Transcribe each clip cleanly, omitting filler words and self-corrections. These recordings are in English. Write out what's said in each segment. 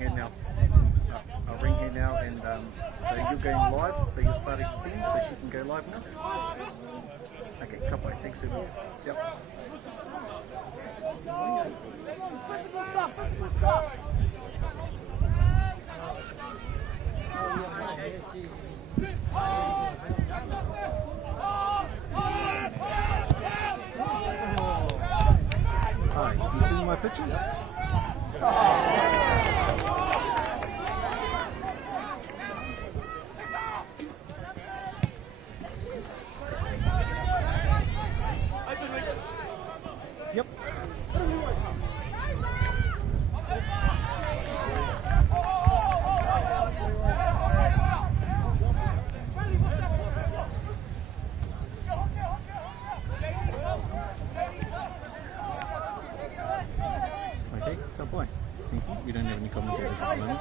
here now. I'll ring here now, and so you're going live, so you're starting to sing, so she can go live now. Okay, couple. Thanks very much. Yep. Hi, you seeing my pictures? Yep. Okay, top boy. Thank you. We don't have any commentators at the moment.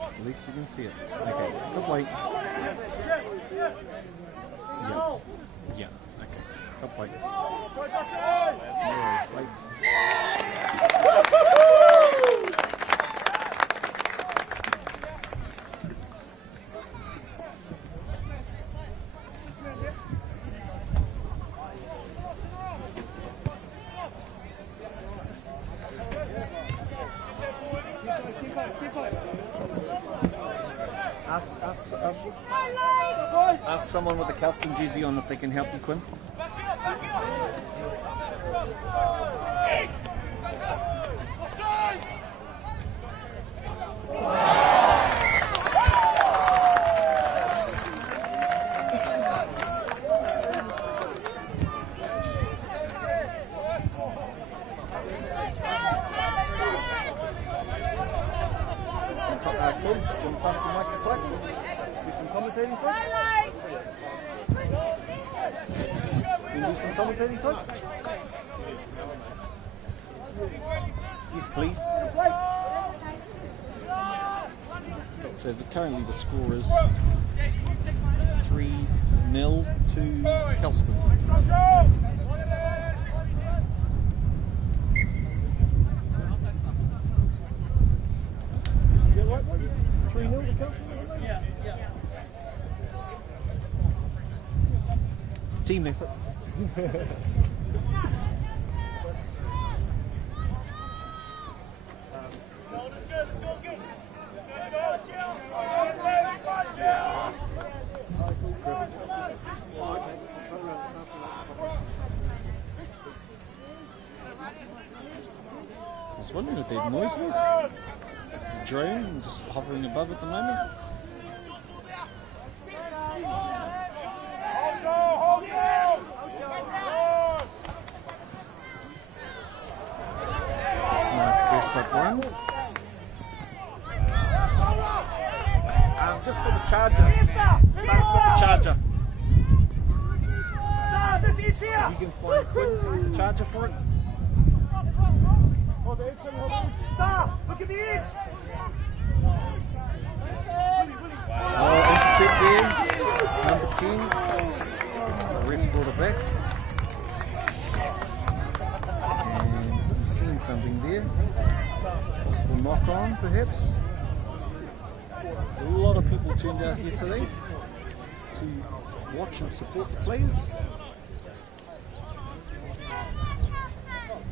At least you can see it. Okay, top boy. Yeah. Yeah. Okay. Top boy. Yes, like. Ask someone with a Kelston jersey on if they can help you, Quinn. Quinn, pass the mic to Tyke? Do some commentating, Tyke? Can you do some commentating, Tyke? Yes, please. So currently the score is 3-0 to Kelston. Is that right? 3-0 to Kelston? Yeah. Team effort. I was wondering what that noise was. It's a drone just hovering above at the moment. Nice first up run. Just for the charger. Thanks for the charger. You can find the charger for it. Stop! Look at the edge! Oh, intercept there. Number 10. The ref's brought it back. And we've seen something there. Possible knock on, perhaps. A lot of people turned out here today to watch and support the players.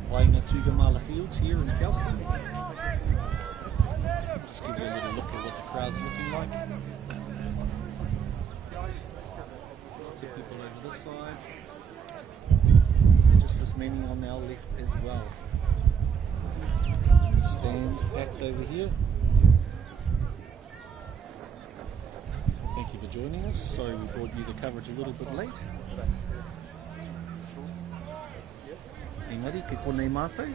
Playing at Tugamala Fields here in Kelston. Just give you a little look at what the crowd's looking like. Lots of people over this side. Just as many on our left as well. Stands packed over here. Thank you for joining us. Sorry we brought you the coverage a little bit late. Engari, ke konei mātou.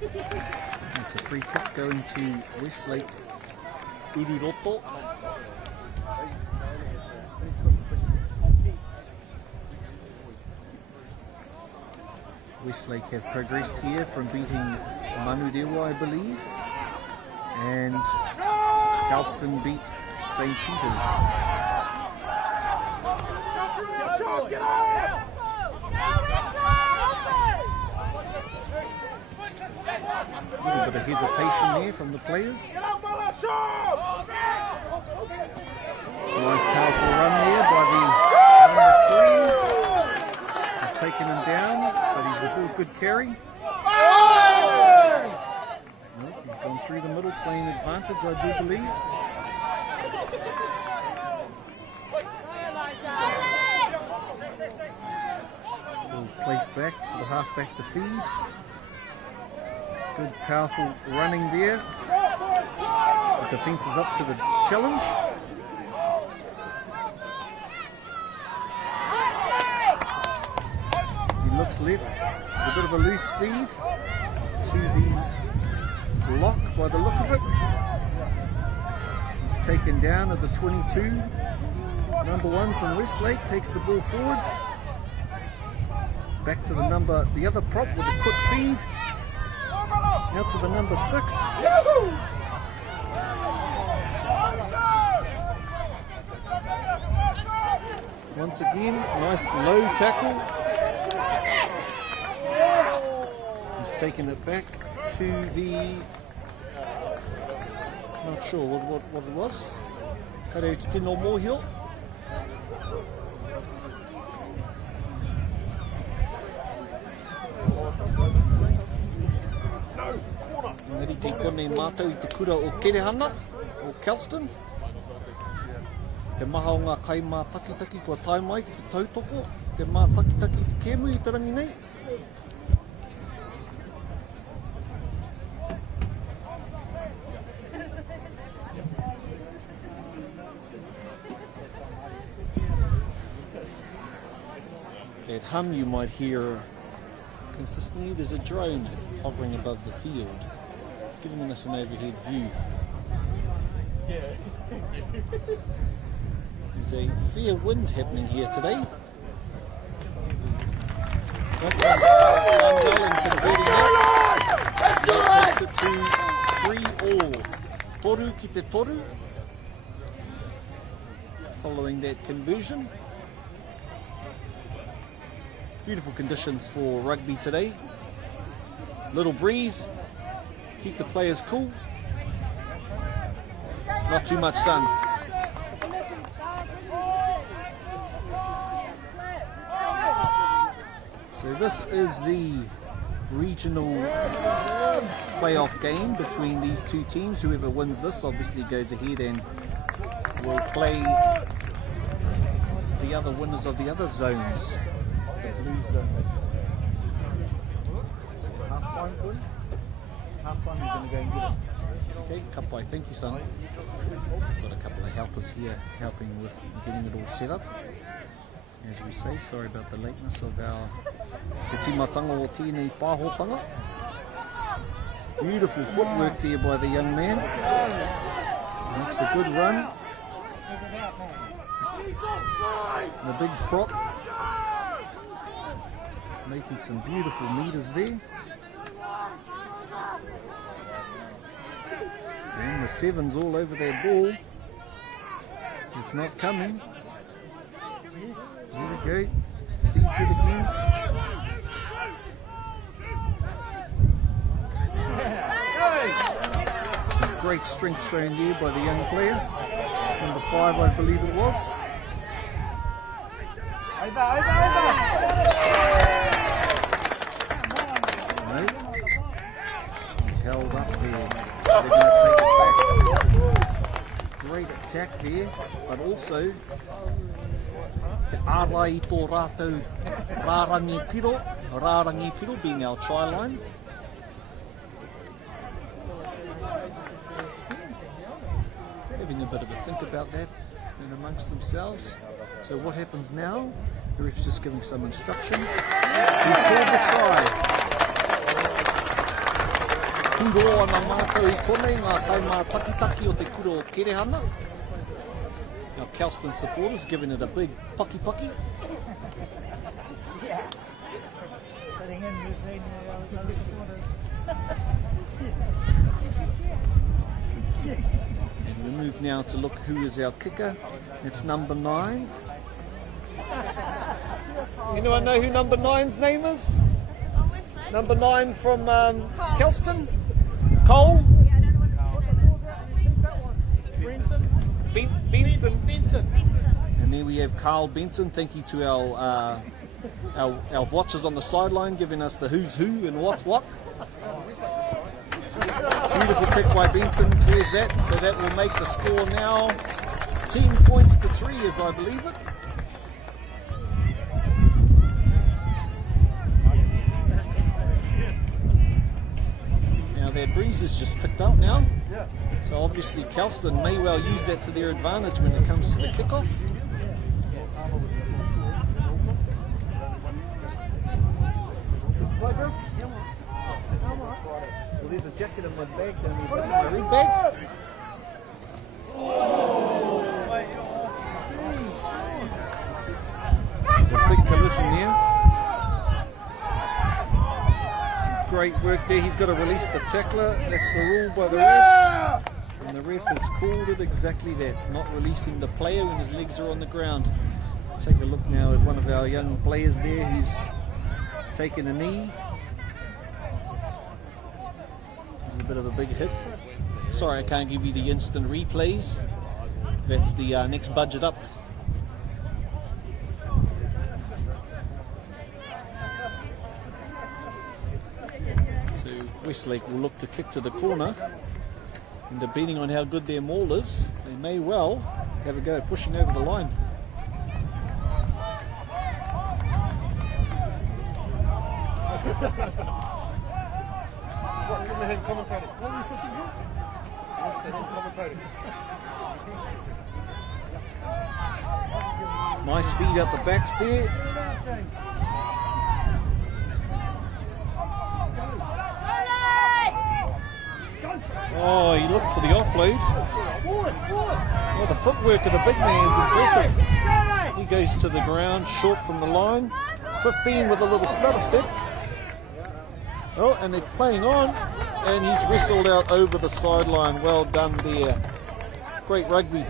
It's a free kick going to Westlake Iriroto. Westlake have progressed here from beating Manurewa, I believe, and Kelston beat St. Peter's. A little bit of hesitation there from the players. Nice powerful run there by the number 3. They've taken him down, but he's a good carry. Nope, he's gone through the middle, playing advantage, I do believe. Ball's placed back for the halfback to feed. Good powerful running there. The defence is up to the challenge. He looks left. There's a bit of a loose feed to the lock by the look of it. He's taken down at the 22. Number 1 from Westlake takes the ball forward. Back to the other prop with a quick feed. Out to the number 6. Once again, nice low tackle. He's taken it back to the... Not sure what it was. Kare te tino mōhio. Ngari te kone mātou I te kura o Kerehana, o Kelston. Te maha o ngā kai mā takitaki kua tae mai ki te tautoko. Te mā takitaki ki kēmu I te rangi nei. At hum you might hear consistently there's a drone hovering above the field, giving us an overhead view. There's a fair wind happening here today. Takes it to 3-all. Toru ki te toru. Following that conversion. Beautiful conditions for rugby today. Little breeze, keep the players cool. Not too much sun. So this is the regional playoff game between these two teams. Whoever wins this obviously goes ahead and will play the other winners of the other zones. Half-time you're going to go and get it. Okay, kapai, thank you son. Got a couple of helpers here helping with getting it all set up. As we say, sorry about the lateness of our te timatanga o tēnei pāhotanga. Beautiful footwork there by the young man. Makes a good run. The big prop. Making some beautiful meters there. And the 7's all over their ball. It's not coming. Here we go. Feeds it again. Some great strength shown there by the young player. Number 5, I believe it was. No. He's held up there. They're going to take it back. Great attack there, but also te ārai tō rātou rārangi piro being our try line. Having a bit of a think about that and amongst themselves. So what happens now? The ref's just giving some instruction. He's called the try. Kuro ana mātou I kone ngā kai mā takitaki o te kura o Kerehana. Our Kelston supporters giving it a big paki. And we move now to look who is our kicker. It's number 9. Anyone know who number 9's name is? Number 9 from Kelston. Cole. Benson. And there we have Carl Benson. Thank you to our watchers on the sideline giving us the who's who and what's what. Beautiful kick by Benson. Clears that. So that will make the score now 10 points to 3 as I believe it. Now their breeze is just picked up now. So obviously Kelston may well use that to their advantage when it comes to the kickoff. Well, there's a jacket in my bag down there. My ring bag. There's a big collision here. Some great work there. He's got to release the tackler. That's the rule by the ref. And the ref has called it exactly that. Not releasing the player when his legs are on the ground. Take a look now at one of our young players there who's taken a knee. There's a bit of a big hit. Sorry I can't give you the instant replays. That's the next budget up. So Westlake will look to kick to the corner. And depending on how good their maul is, they may well have a go at pushing over the line. Nice feed out the backs there. Oh, he looked for the offload. Oh, the footwork of the big man's impressive. He goes to the ground, short from the line. 15 with a little stutter step. Oh, and they're playing on, and he's wrestled out over the sideline. Well done there. Great rugby.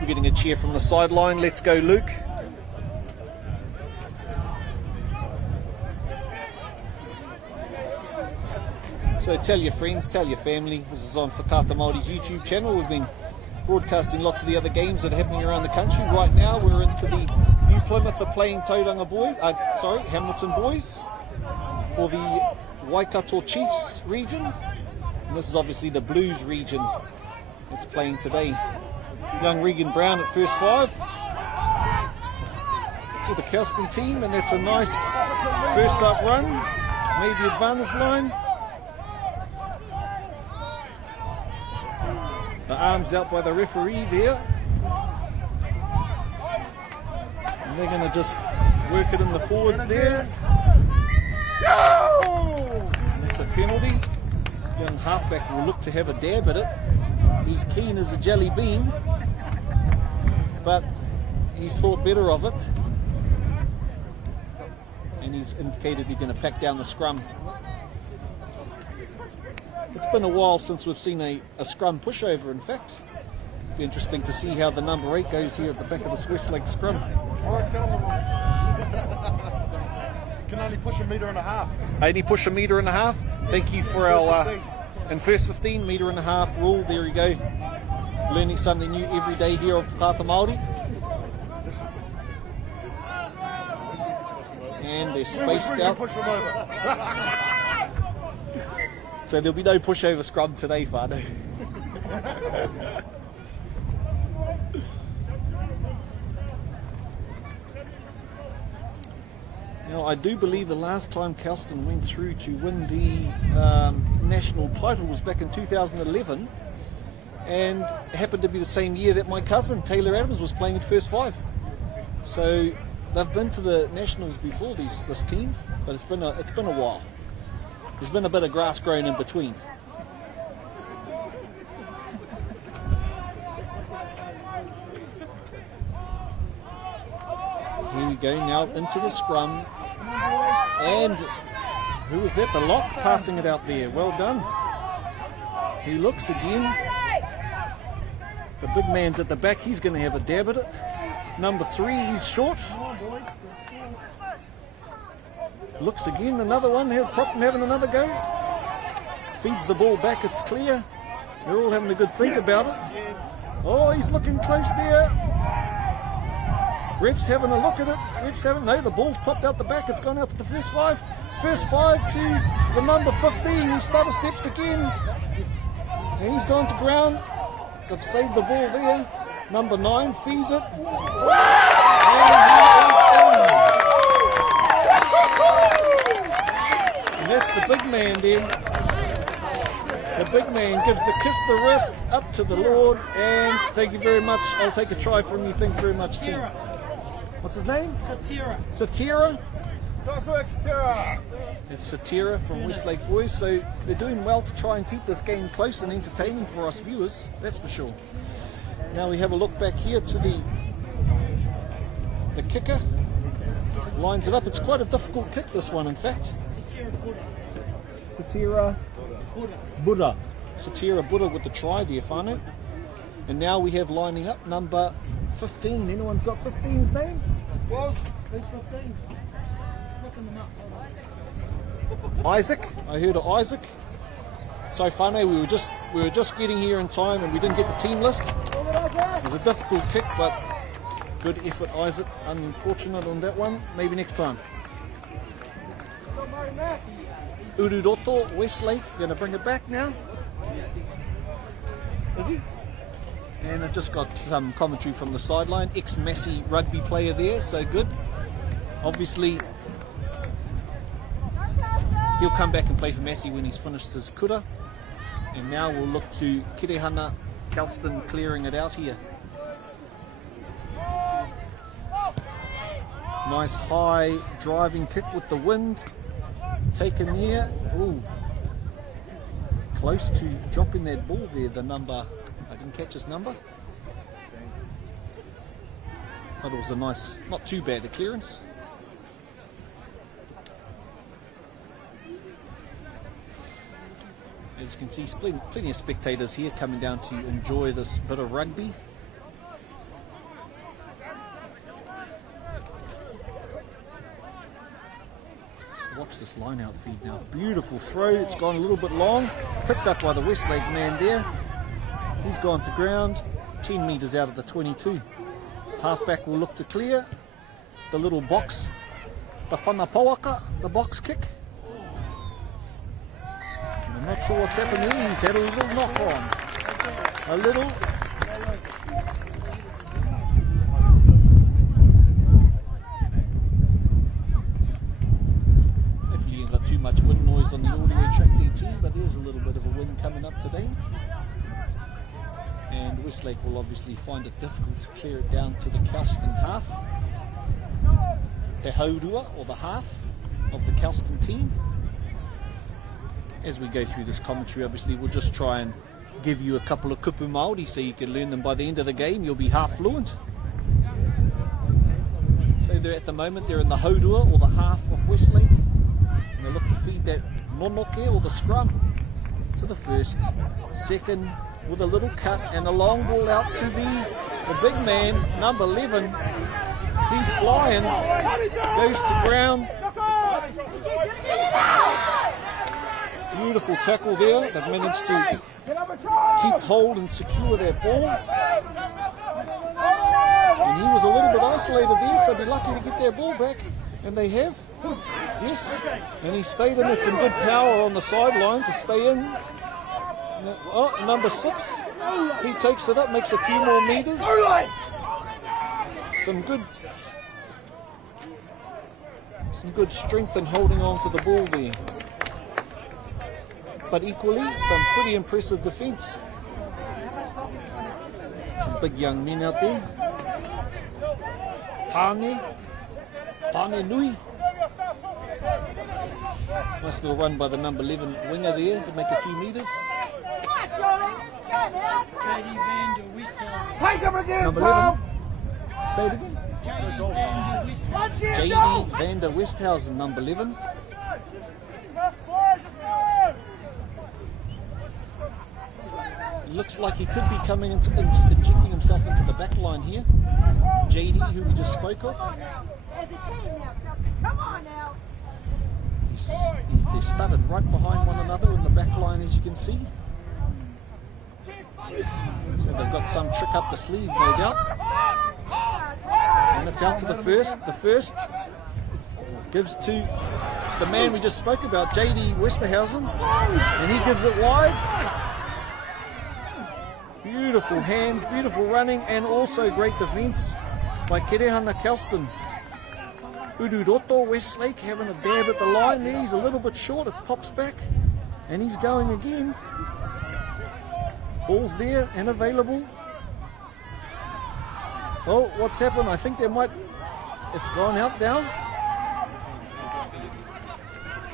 We're getting a cheer from the sideline. Let's go, Luke. So tell your friends, tell your family. This is on Whakaata Māori's YouTube channel. We've been broadcasting lots of the other games that are happening around the country. Right now we're into the New Plymouth are playing Hamilton Boys for the Waikato Chiefs region. And this is obviously the Blues region that's playing today. Young Regan Brown at first 5 for the Kelston team, and that's a nice first up run. Made the advantage line. The arms out by the referee there. And they're going to just work it in the forwards there. And that's a penalty. Young halfback will look to have a dab at it. He's keen as a jelly bean, but he's thought better of it. And he's indicated he's going to pack down the scrum. It's been a while since we've seen a scrum pushover, in fact. Be interesting to see how the number 8 goes here at the back of this Westlake scrum. Can only push 1.5 meters. Only push 1.5 meters. Thank you for our in first 15 1.5 meters rule. There you go. Learning something new every day here on Whakaata Māori. And they're spaced out. So there'll be no pushover scrum today, Whānau. Now, I do believe the last time Kelston went through to win the national title was back in 2011, and it happened to be the same year that my cousin Taylor Adams was playing at first 5. So they've been to the nationals before, this team, but it's been a while. There's been a bit of grass growing in between. Here we go now into the scrum. And who was that? The lock passing it out there. Well done. He looks again. The big man's at the back. He's going to have a dab at it. Number 3, he's short. Looks again. Another one. Procton having another go. Feeds the ball back. It's clear. They're all having a good think about it. Oh, he's looking close there. Ref's having a look at it. Ref's having... No, the ball's popped out the back. It's gone out to the first 5. First 5 to the number 15. He stutter steps again. And he's gone to ground. They've saved the ball there. Number 9 feeds it. And that's the big man there. The big man gives the kiss the wrist up to the Lord. And thank you very much. I'll take a try from you. Thank you very much, team. What's his name? Satira. Satira? Satira. It's Satira from Westlake Boys. So they're doing well to try and keep this game close and entertaining for us viewers. That's for sure. Now we have a look back here to the kicker. Lines it up. It's quite a difficult kick, this one, in fact. Satira Buddha. Satira Buddha with the try there, whānau. And now we have lining up number 15. Anyone's got 15's name? Was? Who's 15? Looking them up. Isaac. I heard of Isaac. So whānau, we were just getting here in time and we didn't get the team list. It was a difficult kick, but good effort, Isaac. Unfortunate on that one. Maybe next time. Ururoto, Westlake, going to bring it back now. Is he? And I just got some commentary from the sideline. Ex-Massey rugby player there, so good. Obviously, he'll come back and play for Massey when he's finished his kura. And now we'll look to Kirehana, Kelston clearing it out here. Nice high driving kick with the wind. Taken there. Ooh. Close to dropping that ball there, the number. I didn't catch his number. But it was a nice, not too bad a clearance. As you can see, plenty of spectators here coming down to enjoy this bit of rugby. Watch this line out feed now. Beautiful throw. It's gone a little bit long. Picked up by the Westlake man there. He's gone to ground. 10 metres out of the 22. Halfback will look to clear. The little box. The whanapauaka. The box kick. I'm not sure what's happened there. He's had a little knock on. A little. Too much wind noise on the audio track there too, but there's a little bit of a wind coming up today. And Westlake will obviously find it difficult to clear it down to the Kelston half. The haurua, or the half of the Kelston team. As we go through this commentary, obviously we'll just try and give you a couple of kupu Māori so you can learn them by the end of the game. You'll be half fluent. So they're at the moment, they're in the haurua, or the half of Westlake. They look to feed that nonoke or the scrum to the first, second with a little cut and a long ball out to the big man, number 11. He's flying, goes to ground. Beautiful tackle there. They've managed to keep hold and secure their ball. And he was a little bit isolated there, so they're lucky to get their ball back. And they have. Yes, and he stayed in. It's some good power on the sideline to stay in. Oh, number 6, he takes it up, makes a few more metres. Some good strength in holding on to the ball there. But equally, some pretty impressive defence. Some big young men out there. Pane Nui. Nice little run by the number 11 winger there to make a few metres. Number 11. Say it again. J.D. van der Westhausen, number 11. looks like he could be coming into injecting himself into the back line here. JD, who we just spoke of. They're studded right behind one another in the back line, as you can see. So they've got some trick up the sleeve, no doubt. And it's out to the first. The first gives to the man we just spoke about, JD Westerhausen, and he gives it wide. Beautiful hands, beautiful running, and also great defence by Kerehana Kelston. Uduroto Westlake having a dab at the line there. He's a little bit short, it pops back, and he's going again. Ball's there and available. Oh, what's happened? I think it's gone out now.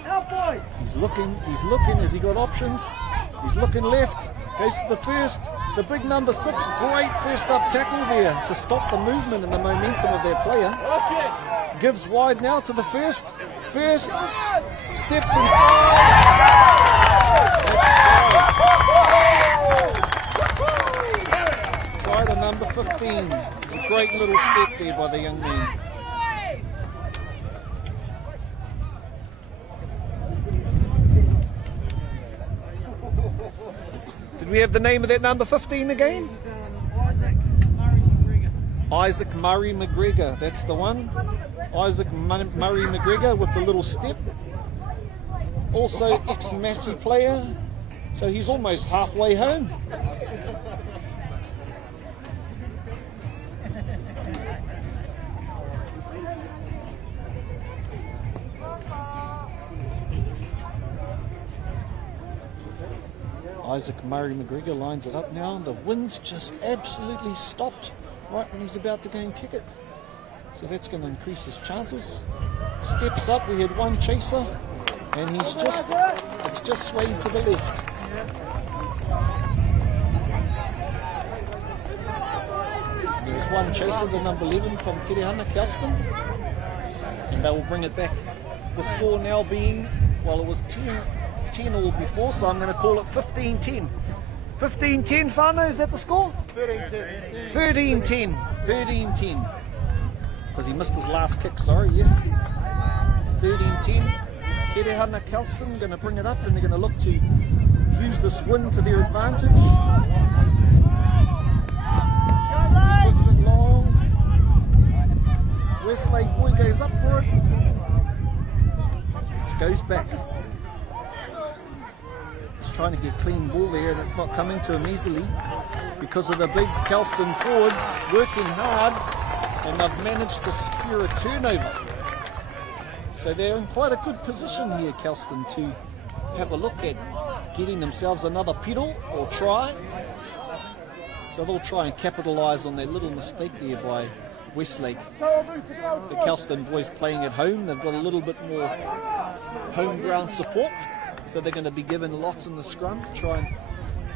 Out, boys! He's looking, has he got options? He's looking left, goes to the first, the big number 6, great first up tackle there to stop the movement and the momentum of their player. Gives wide now to the first, steps inside. Try the number 15, it's a great little step there by the young man. Did we have the name of that number 15 again? Isaac Murray McGregor, that's the one. Isaac Murray McGregor with the little step. Also ex-Massey player, so he's almost halfway home. Isaac Murray McGregor lines it up now. The wind's just absolutely stopped right when he's about to go and kick it. So that's going to increase his chances. Steps up, we had one chaser, and it's just swayed to the left. There's one chaser, the number 11 from Kerehana Kelston, and they will bring it back. The score now being, well, it was 10 all before, so I'm going to call it 15-10. 15-10, Whānau, is that the score? 13-10. 13-10. Because he missed his last kick, sorry, yes. 13-10. Kerehana Kelston going to bring it up, and they're going to look to use this win to their advantage. Puts it long. Westlake boy goes up for it. This goes back. He's trying to get clean ball there, and it's not coming to him easily because of the big Kelston forwards working hard, and they've managed to secure a turnover. So they're in quite a good position here, Kelston, to have a look at getting themselves another pedal or try. So they'll try and capitalise on that little mistake there by Westlake. The Kelston boys playing at home, they've got a little bit more home ground support. So they're going to be given lots in the scrum to try and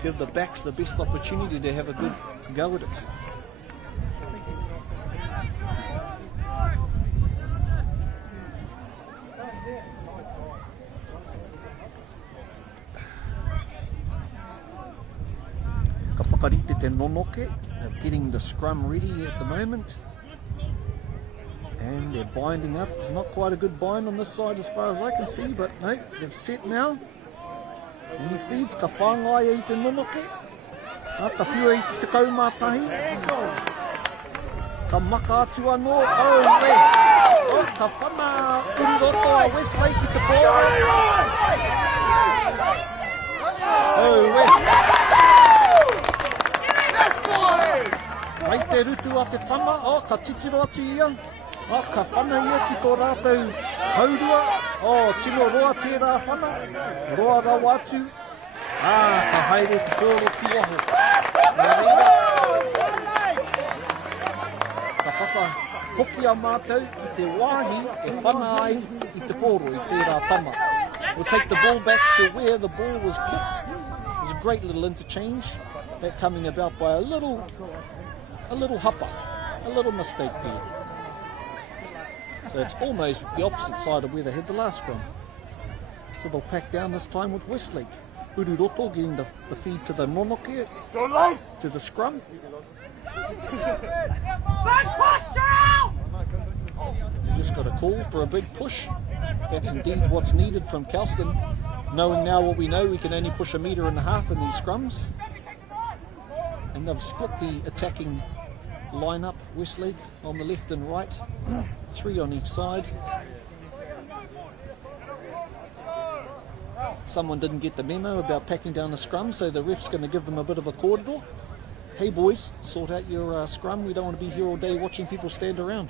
give the backs the best opportunity to have a good go at it. Ka whakarite te nonoke, they're getting the scrum ready at the moment. And they're binding up. It's not quite a good bind on this side as far as I can see, but no, they've set now. And he feeds ka whāngai e te nonoke. Ka whiua i te kaumātahi. Ka maka atu anō. Oh, we. Oh, ka whana uriroto a Westlake i te pō. Oh, we. Mai te rutu a te tama. Oh, ka titiro atu ia. Oh, ka whana ia ki tō rātou haurua. Oh, tino roa tērā whana. Roa rau atu. Ka haere te kōro ki waho. Ka whaka hoki a mātou ki te wāhi e whana ai i te kōro i tērā tama. We'll take the ball back to where the ball was kicked. It was a great little interchange. That coming about by a little hapa. A little mistake there. So it's almost the opposite side of where they had the last scrum. So they'll pack down this time with Westlake. Ururoto getting the feed to the monoke, Scoreline. to the scrum. Just got a call for a big push. That's indeed what's needed from Kelston. Knowing now what we know, we can only push 1.5 meters in these scrums. And they've split the attacking lineup, Westlake on the left and right, 3 on each side. Someone didn't get the memo about packing down the scrum, so the ref's going to give them a bit of a corridor. Hey boys, sort out your scrum. We don't want to be here all day watching people stand around.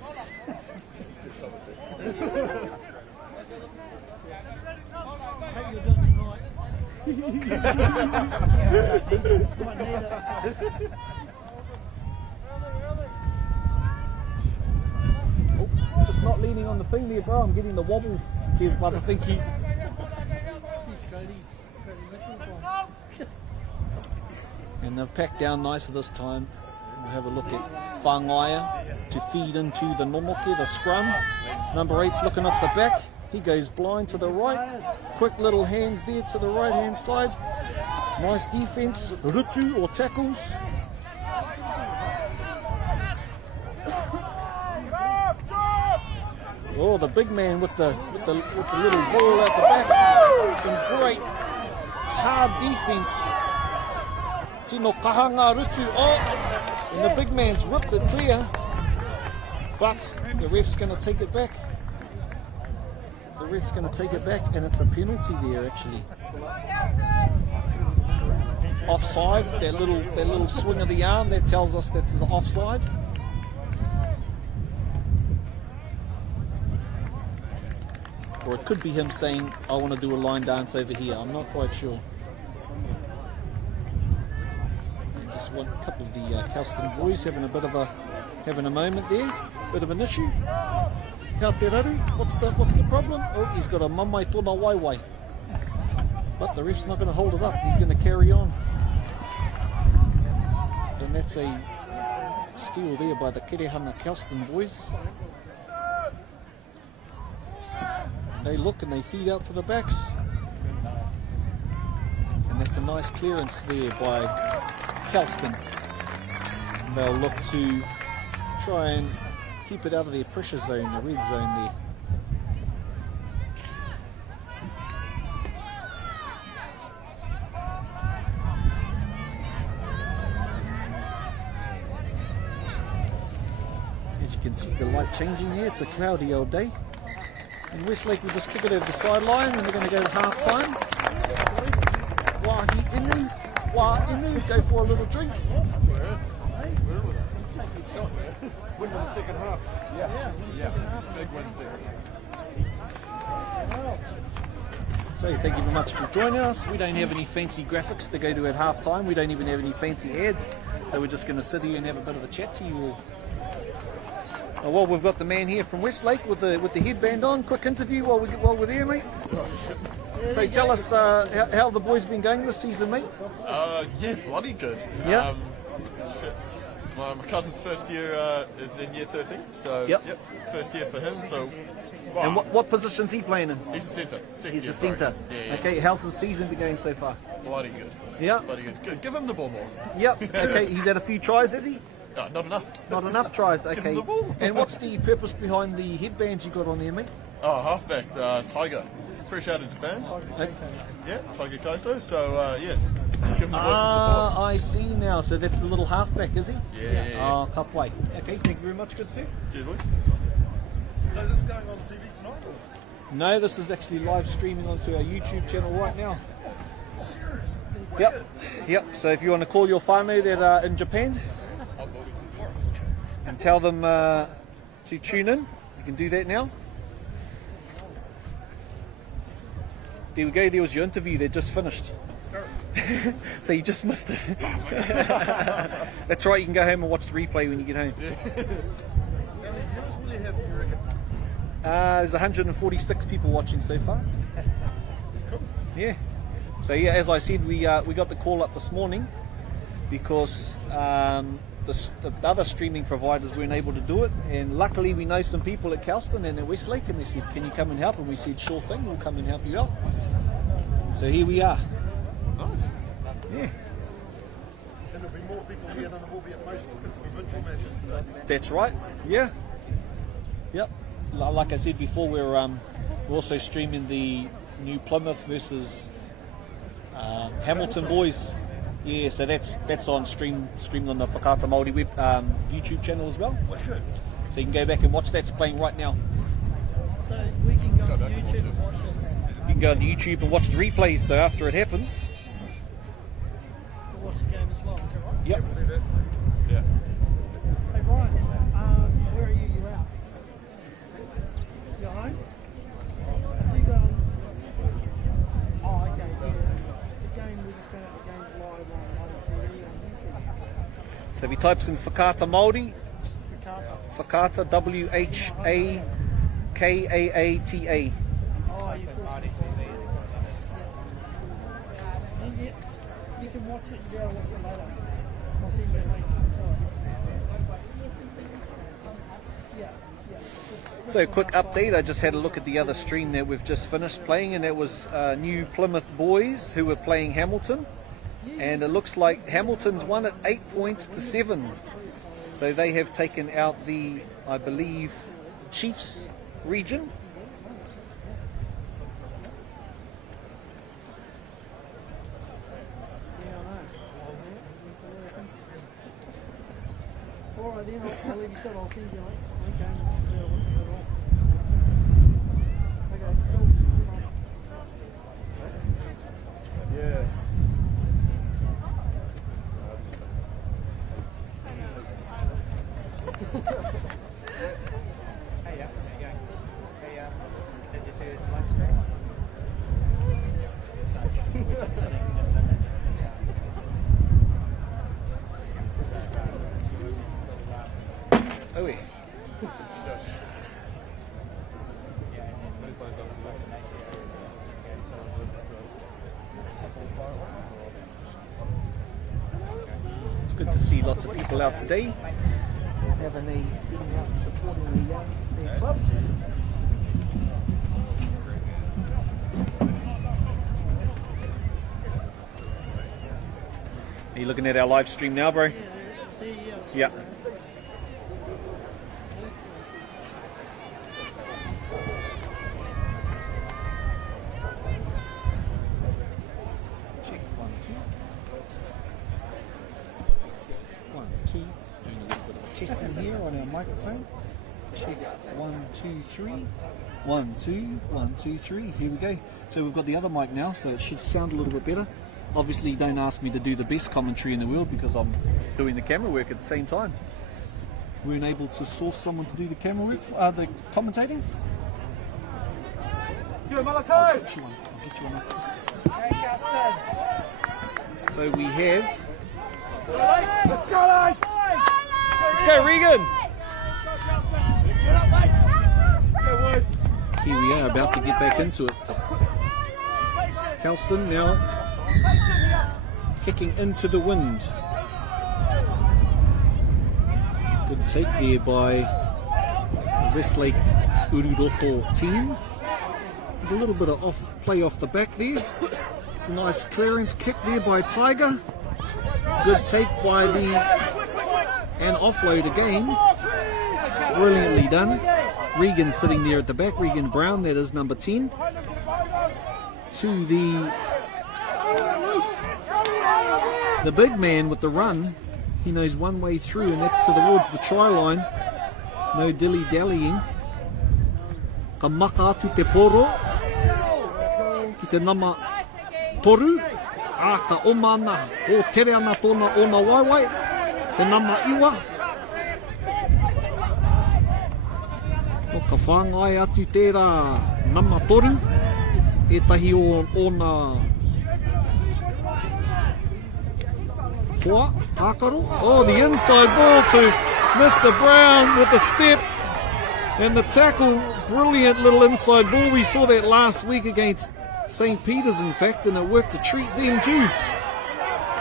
Oh, just not leaning on the thing there, bro. I'm getting the wobbles. Cheers, brother. Thank you. And they've packed down nicer this time. We'll have a look at Whangaia to feed into the Nomoke, the scrum. Number 8's looking off the back. He goes blind to the right. Quick little hands there to the right hand side. Nice defense. Rutu or tackles. Oh, the big man with the little ball at the back. Some great hard defense. Tino kahanga Rutu. Oh, and the big man's ripped it clear. But the ref's going to take it back. The ref's going to take it back, and it's a penalty there actually. Offside, that little swing of the arm, that tells us that it's offside. Or it could be him saying, I want to do a line dance over here. I'm not quite sure. And just one couple of the Kelston boys having a moment there. Bit of an issue. Kauteraru, what's the problem? Oh, he's got a mamai tona waiwai. But the ref's not going to hold it up. He's going to carry on. And that's a steal there by the Kirehana Kelston boys. And they look and they feed out to the backs. And that's a nice clearance there by Kelston. And they'll look to try and keep it out of their pressure zone, the red zone there. As you can see the light changing there, it's a cloudy old day. And Westlake will just kick it over the sideline and they're going to go to half time. Wah inu, go for a little drink. Win in the second half. Yeah. Big wins there. So thank you very much for joining us. We don't have any fancy graphics to go to at half time. We don't even have any fancy ads. So we're just going to sit here and have a bit of a chat to you all. Well, we've got the man here from Westlake with the headband on. Quick interview while we're there, mate. So tell us how the boys been going this season, mate. Yeah, bloody good. Yeah. My cousin's first year is in year 13, so Yep. first year for him. So, wow. And what position's he playing in? He's the centre. He's the centre. Yeah. Okay, how's the season been going so far? Bloody good. Yeah. Bloody good. Give him the ball more. Yep. Okay, he's had a few tries, has he? Not enough. Not enough tries. Give Okay. him the ball. And what's the purpose behind the headbands you got on there, mate? Oh, halfback, Tiger. Fresh out of Japan. Yeah, Tiger Kaiso. So, yeah. Give him the voice and support. I see now. So that's the little halfback, is he? Yeah. Oh, can't wait. Okay, thank you very much, good sir. Cheers, boys. So is this going on TV tonight? No, this is actually live streaming onto our YouTube channel right now. Yep. So if you want to call your whānau that are in Japan and tell them to tune in, you can do that now. There we go, there was your interview that just finished. So you just missed it. That's right, you can go home and watch the replay when you get home. How many viewers will you have, do you reckon? There's 146 people watching so far. Yeah. So yeah, as I said, we got the call up this morning because the other streaming providers weren't able to do it, and luckily we know some people at Kelston and at Westlake, and they said, can you come and help? And we said, sure thing, we'll come and help you out. So here we are. Nice. Yeah, And there'll be more people here than there will be at most provincial matches today. that's right. Yeah, yep. Like I said before, we're also streaming the new Plymouth versus Hamilton Boys. Yeah, so that's on streamed on the Whakaata Māori web YouTube channel as well. So you can go back and watch that. It's playing right now. So we can go on YouTube and watch this. You can go on YouTube and watch the replays. So after it happens, We'll watch the game as well. Is that right? yep. Yeah. Hey Brian, where are you? You out? You home? Have you gone? Oh, okay. Yeah. The game we just found out the game's live on TV on YouTube. So if he types in Whakaata Māori, Whakaata. Whakaata, WHAKAATA. Oh, you You can watch it and be able to watch it later. I'll send you a link. Yeah. So quick update, I just had a look at the other stream that we've just finished playing, and that was new Plymouth Boys who were playing Hamilton, and it looks like Hamilton's won at 8 points to 7. So they have taken out the, I believe, Chiefs region. Alright then, I'll leave you to it. I'll send you a link. Okay, I'll be able to watch it later on. Okay, cool. Yeah. Did you see this live stream? We're just sitting in this minute. Oh yeah. It's good to see lots of people out today, having being out and supporting their clubs. Are you looking at our live stream now, bro? Yeah. Check 1, 2. 1, 2. Doing a little bit of testing here on our microphone. Check 1, 2, 3. 1, 2, 1, 2, 3. Here we go. So we've got the other mic now, so it should sound a little bit better. Obviously, don't ask me to do the best commentary in the world because I'm doing the camera work at the same time. We weren't able to source someone to do the camera work, the commentating. Yo, Malachi! I'll get you one. Hey, Kelston! So we have. Let's go, lads! Let's go, Regan! Here we are, about to get back into it. Kelston now kicking into the wind. Good take there by the Westlake Ururoto team. There's a little bit of play off the back there. It's a nice clearance kick there by Tiger. Good take by and offload again. Brilliantly done. Regan sitting there at the back, Regan Brown, that is number 10. To the big man with the run. He knows one way through, and that's towards the try line. No dilly-dallying. Ka maka atu te poro. Ki te nama toru. A ka omana o tere ana tōna ona waiwai. Te nama iwa. O ka whāngai atu tērā nama toru. E tahi o ona hoa, tākaro. Oh, the inside ball to Mr. Brown with the step and the tackle. Brilliant little inside ball. We saw that last week against St. Peter's, in fact, and it worked a treat then too.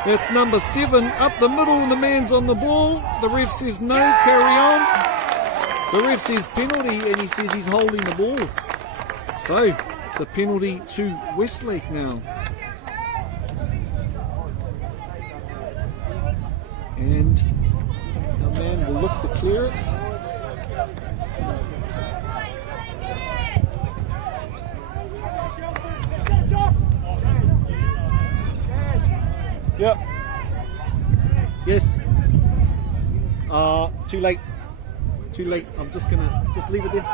That's number 7 up the middle, and the man's on the ball. The ref says no, carry on. The ref says penalty, and he says he's holding the ball. So it's a penalty to Westlake now. And our man will look to clear it. Yep. Yes. Too late. Too late. I'm just gonna leave it there.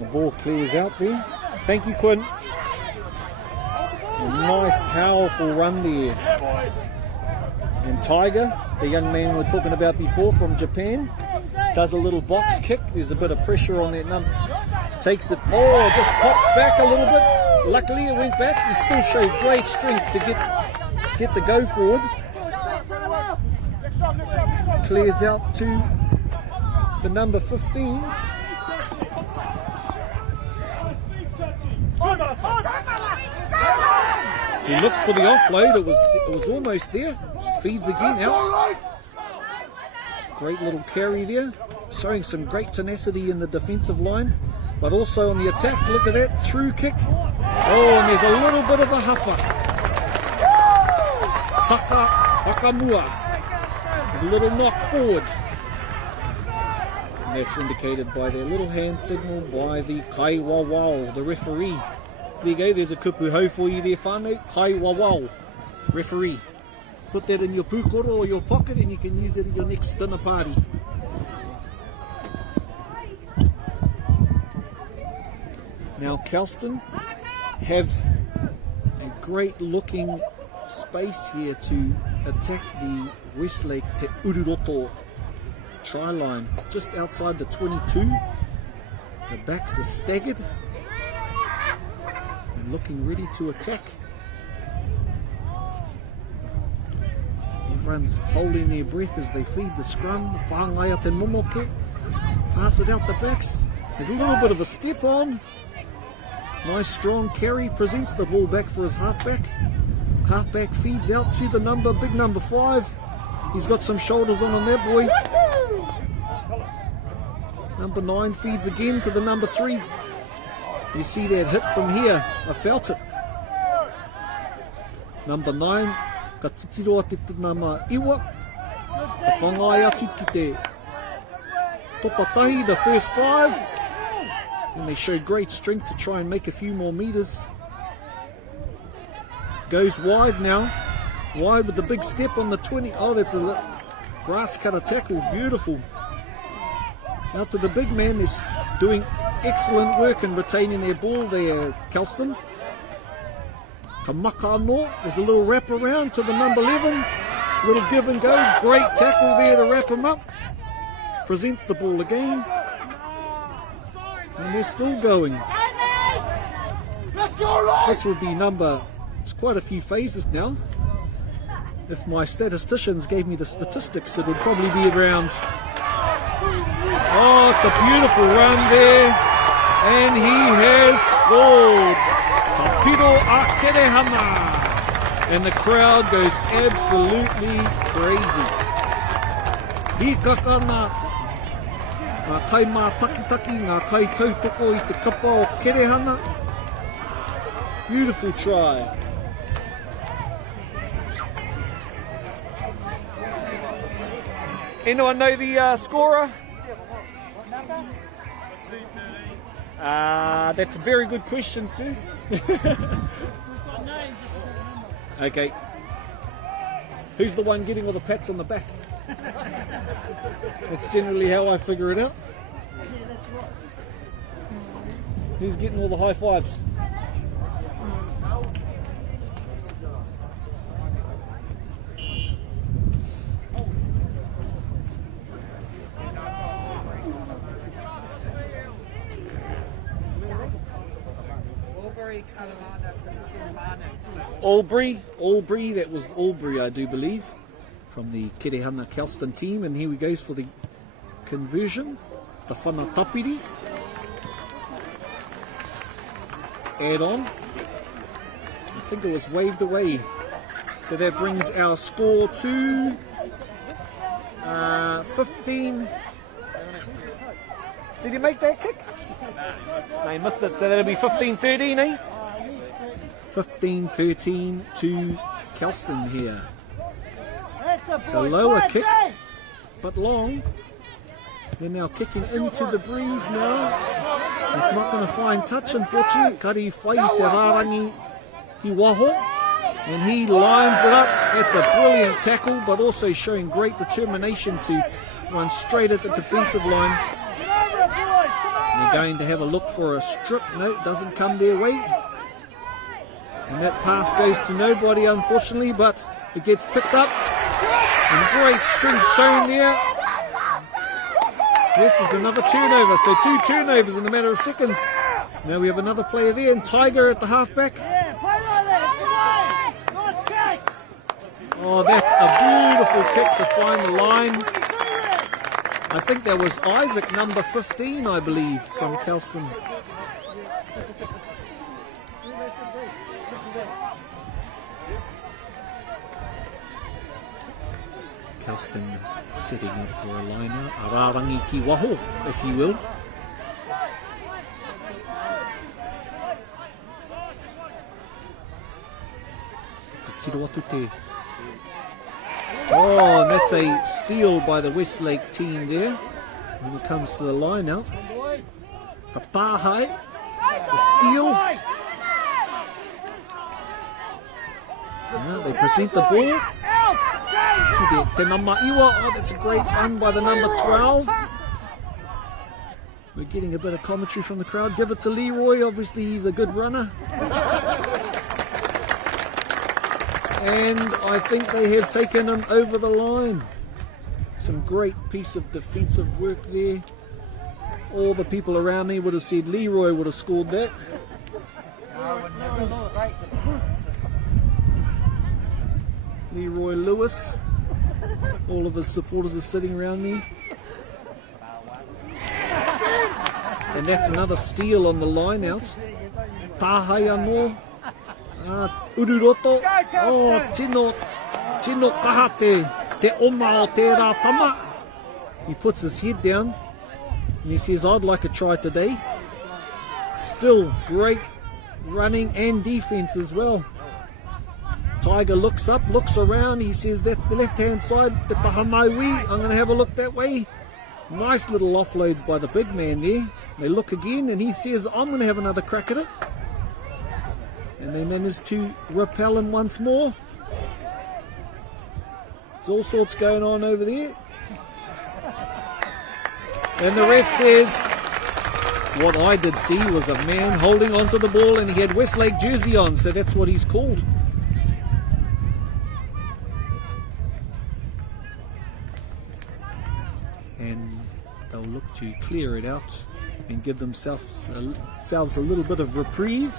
The ball clears out there. Thank you, Quinn. A nice, powerful run there. And Tiger, the young man we were talking about before from Japan, does a little box kick. There's a bit of pressure on that number. Takes it. Oh, just pops back a little bit. Luckily, it went back. He still showed great strength to get the go forward. Clears out to the number 15. He looked for the offload. It was almost there. Feeds again out. Great little carry there, showing some great tenacity in the defensive line, but also on the attack. Look at that through kick. Oh, and there's a little bit of a hapa. Taka Hakamua. There's a little knock forward. And that's indicated by their little hand signal by the Kai Wawao, the referee. There you go, there's a kupu hau for you there, whānau. Kai Wawao, referee. Put that in your pūkoro or your pocket and you can use it at your next dinner party. Now Kelston have a great looking space here to attack the Westlake Te Ururoto try line, just outside the 22. The backs are staggered and looking ready to attack. Everyone's holding their breath as they feed the scrum. Whāngai te momoke. Pass it out the backs. There's a little bit of a step on. Nice strong carry. Presents the ball back for his halfback. Halfback feeds out to the big number 5. He's got some shoulders on that boy. Number 9 feeds again to the number 3. You see that hit from here. I felt it. Number 9. Ka titiroa te nama iwa. Ka whangai atu ki te topatahi, the first 5. And they show great strength to try and make a few more metres. Goes wide now. Wide with the big step on the 20. Oh, that's a grass cutter tackle. Beautiful. Now to the big man. They're doing excellent work in retaining their ball there, Kelston. Kamaka no. There's a little wrap around to the number 11. Little give and go. Great tackle there to wrap him up. Presents the ball again. And they're still going. This would be it's quite a few phases now. If my statisticians gave me the statistics, it would probably be around. Oh, it's a beautiful run there. And he has scored. Kapiro Akerehama. And the crowd goes absolutely crazy. Hi kakana. Ngā kai mā taki, ngā kai tautoko I te kapa o Kerehana. Beautiful try. Anyone know the scorer? What number? That's a very good question, sir. We've got names. Okay. Who's the one getting all the pats on the back? That's generally how I figure it out. Yeah, that's right. Who's getting all the high fives? Albury, that was Albury, I do believe, from the Kerehana Kelston team, and here he goes for the conversion, the whanatapiri. Add on. I think it was waved away. So that brings our score to 15. Did he make that kick? No, he missed it, so that'll be 15-13, eh? 15-13 to Kelston here. It's a lower kick, but long. They're now kicking into the breeze now. It's not going to find touch, unfortunately. Kari whai te rārangi ki waho. And he lines it up. That's a brilliant tackle, but also showing great determination to run straight at the defensive line. They're going to have a look for a strip. No, it doesn't come their way. And that pass goes to nobody, unfortunately, but it gets picked up. And great strength shown there. This is another turnover, so 2 turnovers in a matter of seconds. Now we have another player there, and Tiger at the halfback. Oh, that's a beautiful kick to find the line. I think that was Isaac, number 15, I believe, from Kelston. Kelston setting up for a line out. Ararangi ki waho, if you will. Te tiro atu te. Oh, and that's a steal by the Westlake team there. When it comes to the line out. Tatahai, the steal. Yeah, they present the ball. Oh, that's a great run by the number 12. We're getting a bit of commentary from the crowd. Give it to Leroy. Obviously, he's a good runner. And I think they have taken him over the line. Some great piece of defensive work there. All the people around me would have said Leroy would have scored that. Leroy Lewis. All of his supporters are sitting around me. And that's another steal on the line out. Tahai anō. Ururoto. Oh, tino kaha te oma o tērā tama. He puts his head down and he says, I'd like a try today. Still great running and defense as well. Tiger looks up, looks around, he says that the left hand side, the Pahamaiwi, I'm going to have a look that way. Nice little offloads by the big man there. They look again and he says, I'm going to have another crack at it. And they manage to repel him once more. There's all sorts going on over there. And the ref says, what I did see was a man holding onto the ball and he had Westlake jersey on, so that's what he's called. And they'll look to clear it out and give themselves a little bit of reprieve.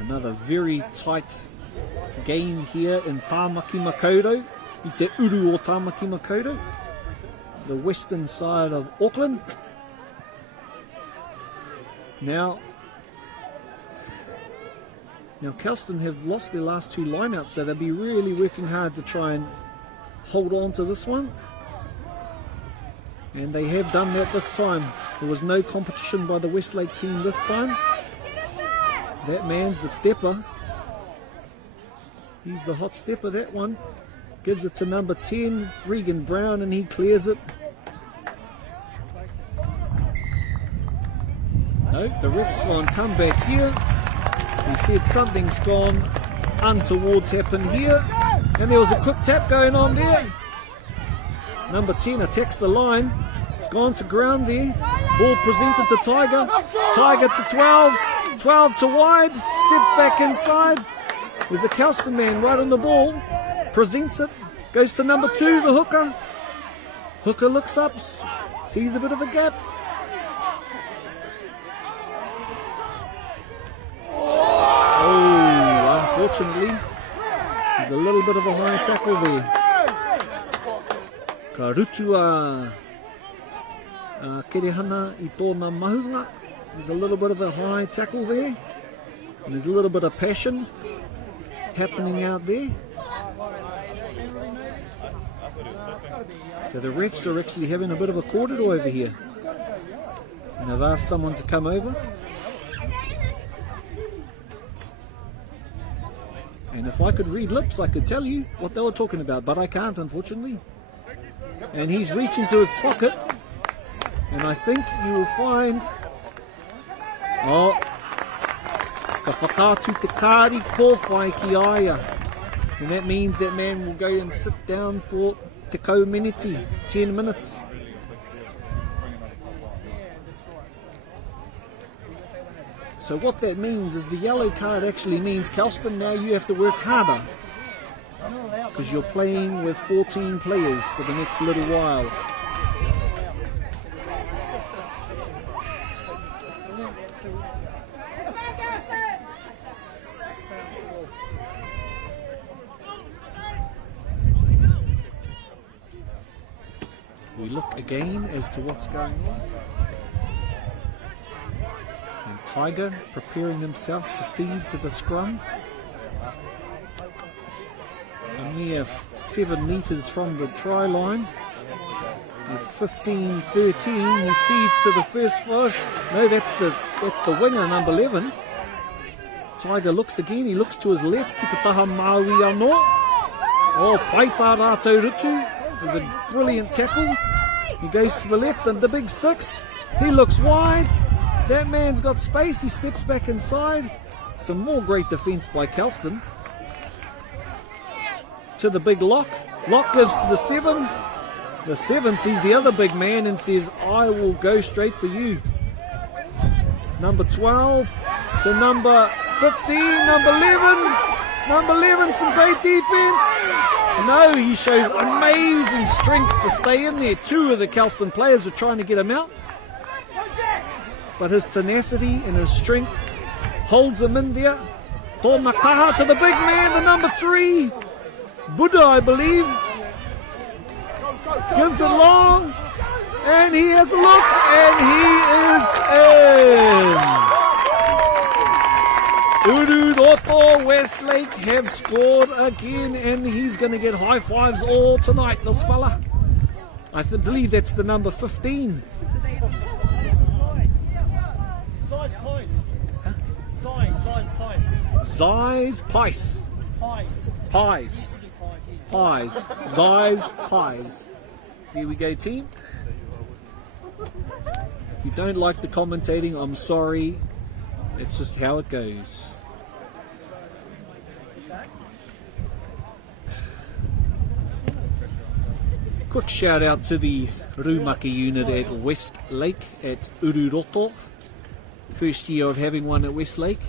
Another very tight game here in Tāmaki Makaurau, i te uru o Tāmaki Makaurau, the western side of Auckland. Now Kelston have lost their last 2 lineouts, so they'll be really working hard to try and hold on to this one. And they have done that this time. There was no competition by the Westlake team this time. That man's the stepper. He's the hot stepper, that one. Gives it to number 10, Regan Brown, and he clears it. No, the ref's gone come back here. He said something's gone untowards happened here. And there was a quick tap going on there. Number 10 attacks the line. It's gone to ground there. Ball presented to Tiger. Tiger to 12. 12 to wide. Steps back inside. There's a Kelston man right on the ball. Presents it. Goes to number 2, the hooker. Hooker looks up. Sees a bit of a gap. Oh, unfortunately, there's a little bit of a high tackle there. Ka rutua kerehana I tōna mahunga. There's a little bit of a high tackle there. And there's a little bit of passion happening out there. So the refs are actually having a bit of a kōrero over here. And they've asked someone to come over. And if I could read lips, I could tell you what they were talking about, but I can't, unfortunately. And he's reaching to his pocket, and I think you will find, ka whakātu te kāri kōwhai ki aia. And that means that man will go and sit down for te kau miniti, 10 minutes. So what that means is the yellow card actually means, Kelston, now you have to work harder, because you're playing with 14 players for the next little while. We look again as to what's going on. And Tiger preparing himself to feed to the scrum. A mere 7 metres from the try line. At 15-13, he feeds to the first 5. No, that's the winger, number 11. Tiger looks again, he looks to his left, ki te taha Maui anō. Oh, paipa rātou rutu. There's a brilliant tackle. He goes to the left and the big 6. He looks wide. That man's got space. He steps back inside. Some more great defence by Kelston. To the big Lock. Lock gives to the 7. The 7 sees the other big man and says, I will go straight for you. Number 12 to number 15. Number 11. Number 11, some great defence. No, he shows amazing strength to stay in there. 2 of the Kelston players are trying to get him out. But his tenacity and his strength holds him in there. Tōna kaha to the big man, the number 3. Buddha, I believe. Gives it long. And he has a look. And he is in. Ururoto Westlake have scored again, and he's going to get high fives all tonight, this fella. I believe that's the number 15. Size pies. Huh? Size pies. Size pies. Pies. Pies. Size pies. Here we go, team. If you don't like the commentating, I'm sorry. It's just how it goes. Quick shout out to the Rūmaki unit at Westlake at Ururoto. First year of having one at Westlake.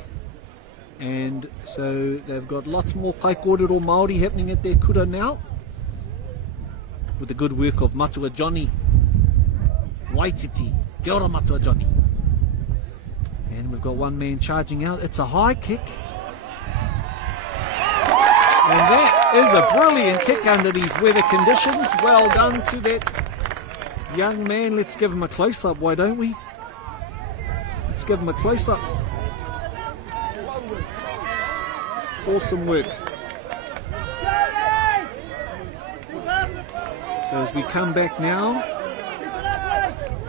And so they've got lots more kaikōrero Māori happening at their kura now. With the good work of Matua Johnny. Waititi. Kia ora Matua Johnny. And we've got one man charging out. It's a high kick. And that is a brilliant kick under these weather conditions. Well done to that young man. Let's give him a close-up, why don't we? Let's give him a close-up. Awesome work. So as we come back now,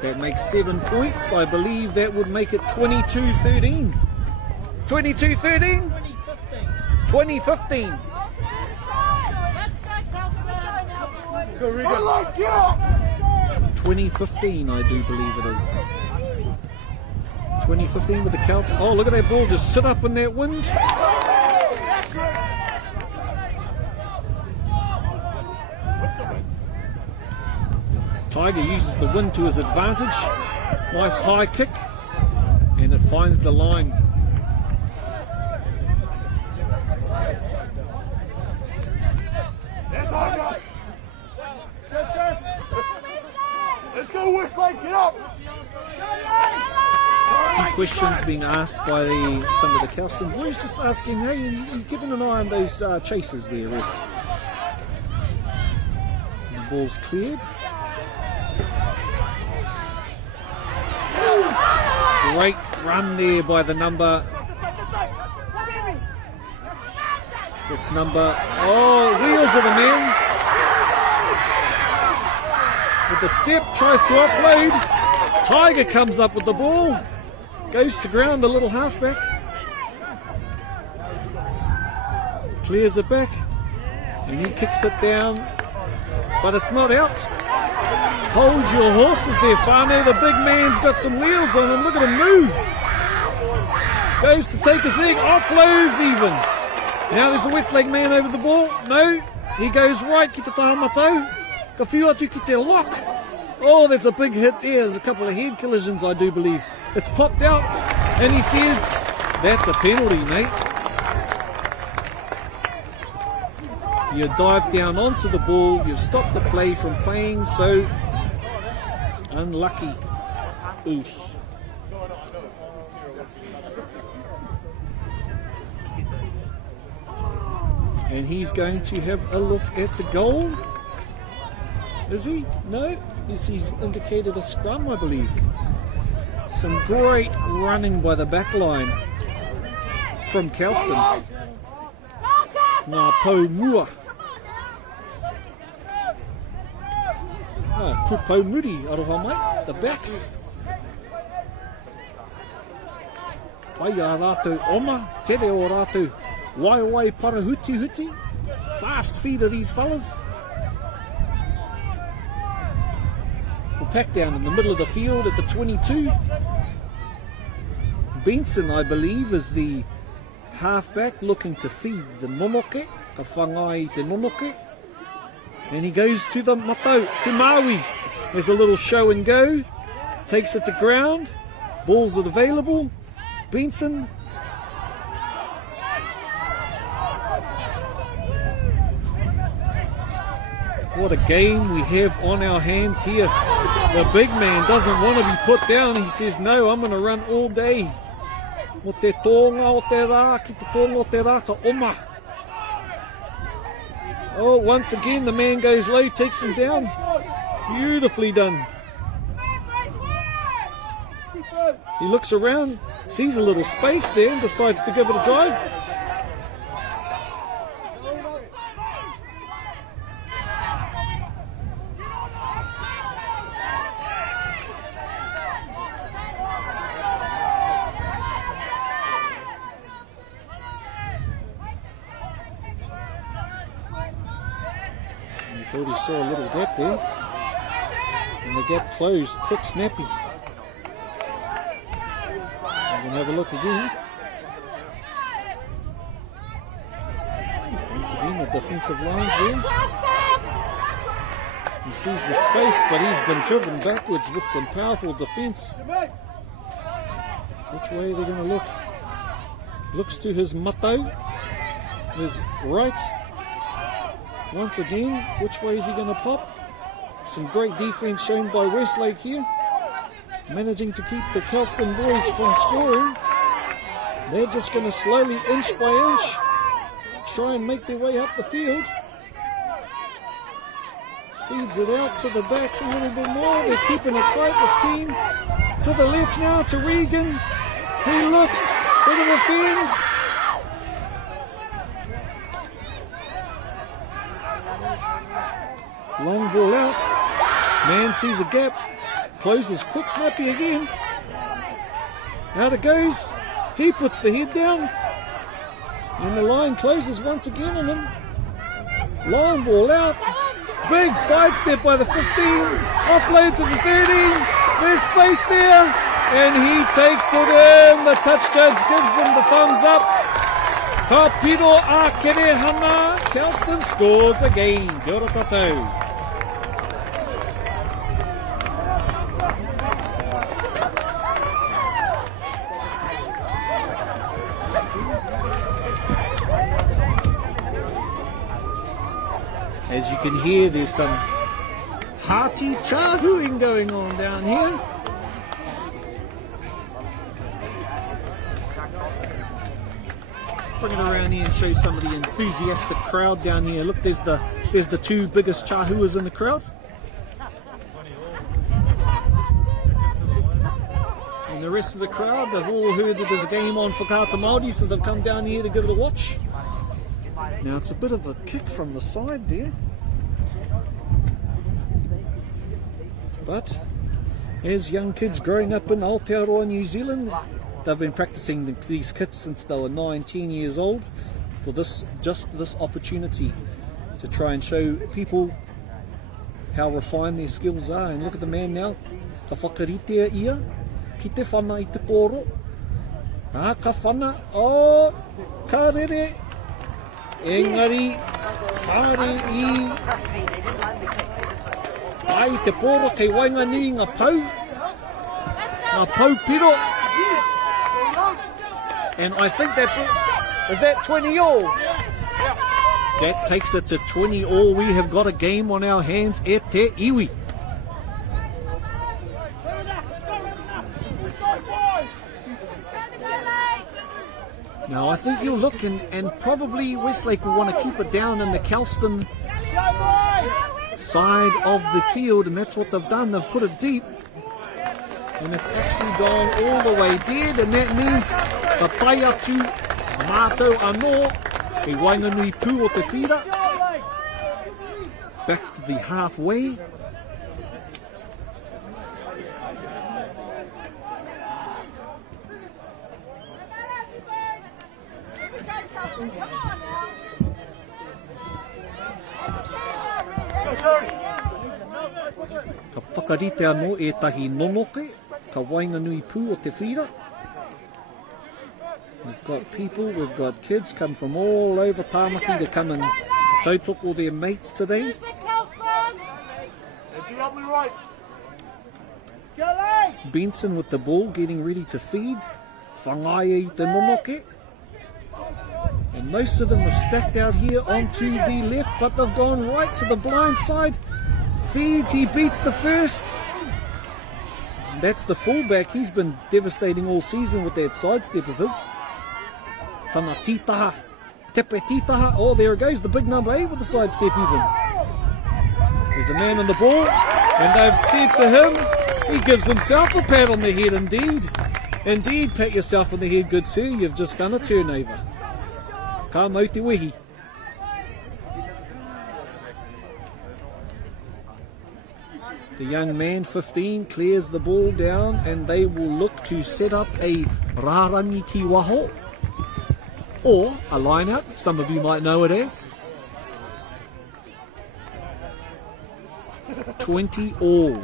that makes 7 points. I believe that would make it 22-13. 22-13? 2015. 2015, I do believe it is. 2015 with the Kelston. Oh, look at that ball just sit up in that wind. Tiger uses the wind to his advantage. Nice high kick. And it finds the line. Let's go, Westlake, get up! A few questions being asked by some of the Kelston boys, just asking, hey, you keeping an eye on those chasers there, Rick? The ball's cleared. Great run there by the number. It's number. Oh, wheels of the man. With the step, tries to offload. Tiger comes up with the ball. Goes to ground, the little halfback. clears it back, and he kicks it down, but it's not out. Hold your horses there, Whānau. The big man's got some wheels on him. Look at him move. Goes to take his leg, offloads even. Now there's the Westlake man over the ball. No, he goes right, ki te tahamatau. Ka whiu atu ki te lock. Oh, there's a big hit there. There's a couple of head collisions, I do believe. It's popped out, and he says, that's a penalty, mate. You dive down onto the ball, you've stopped the play from playing, so unlucky. Oof. And he's going to have a look at the goal. Is he? No? He's indicated a scrum, I believe. Some great running by the back line from Kelston. Ngā pau mua. Pau muri, aroha mai, the backs. Pai a rātou oma, tere o rātou wai para huti. Fast feet of these fellas. We'll pack down in the middle of the field at the 22. Benson, I believe, is the halfback looking to feed the nonoke, ka whangai te nonoke. And he goes to the matau, te Maui. There's a little show and go. Takes it to ground. Balls are available. Benson. What a game we have on our hands here. The big man doesn't want to be put down. He says, no, I'm going to run all day. O te tōnga o te rā, ki te tōnga o te rā, ka oma. Oh, once again, the man goes low, takes him down. Beautifully done. He looks around, sees a little space there, and decides to give it a drive. Thought he saw a little gap there, and the gap closed, quick snappy. We can have a look again. Once again, the defensive lines there. He sees the space, but he's been driven backwards with some powerful defence. Which way are they going to look? Looks to his matau, his right. Once again, which way is he going to pop? Some great defence shown by Westlake here. Managing to keep the Kelston boys from scoring. They're just going to slowly, inch by inch, try and make their way up the field. Feeds it out to the backs a little bit more. They're keeping it tight, this team. To the left now, to Regan. He looks, bit of a fend. Long ball out. Man sees a gap. Closes quick snappy again. Out it goes. He puts the head down. And the line closes once again on him. Long ball out. Big sidestep by the 15. Offload to the 13. There's space there. And he takes it in. The touch judge gives them the thumbs up. Ka piro a kere hana. Kelston scores again. Kia ora tātou. As you can hear, there's some hearty chahooing going on down here. Let's bring it around here and show some of the enthusiastic crowd down here. Look, there's the two biggest chahooers in the crowd. And the rest of the crowd, they've all heard that there's a game on Whakaata Māori, so they've come down here to give it a watch. Now it's a bit of a kick from the side there. But as young kids growing up in Aotearoa, New Zealand, they've been practicing these kits since they were 9, 10 years old. for just this opportunity to try and show people how refined their skills are. And look at the man now. Ka whakaritea ia, ki te whana I te pōro. Ka whana, ka rere. Engari, kāre ai te pōro kei waingani ngā pau piro. And I think is that 20 all? That takes it to 20 all. We have got a game on our hands e te iwi. Now I think you'll look and probably Westlake will want to keep it down in the Kelston side of the field, and that's what they've done. They've put it deep and it's actually gone all the way dead, and that means ka pai atu mātou anō e wainganui pū o te whira back to the halfway. Ka whakarite anō e tahi nonoke, ka wainganui pū o te whira. We've got people, we've got kids come from all over Tāmaki to come and tautoko their mates today. Benson with the ball, getting ready to feed. Whangai I te nonoke. And most of them have stacked out here onto the left, but they've gone right to the blind side. Feeds, he beats the first. And that's the fullback. He's been devastating all season with that sidestep of his. Tana titaha, tepe titaha. Oh, there it goes, the big number 8 with the sidestep even. There's a man on the ball, and they've said to him, he gives himself a pat on the head indeed. Indeed, pat yourself on the head, good sir, you've just done a turnover. Ka mau te wehi. The young man, 15, clears the ball down, and they will look to set up a rārangi ki waho, or a line out, some of you might know it as. 20 all.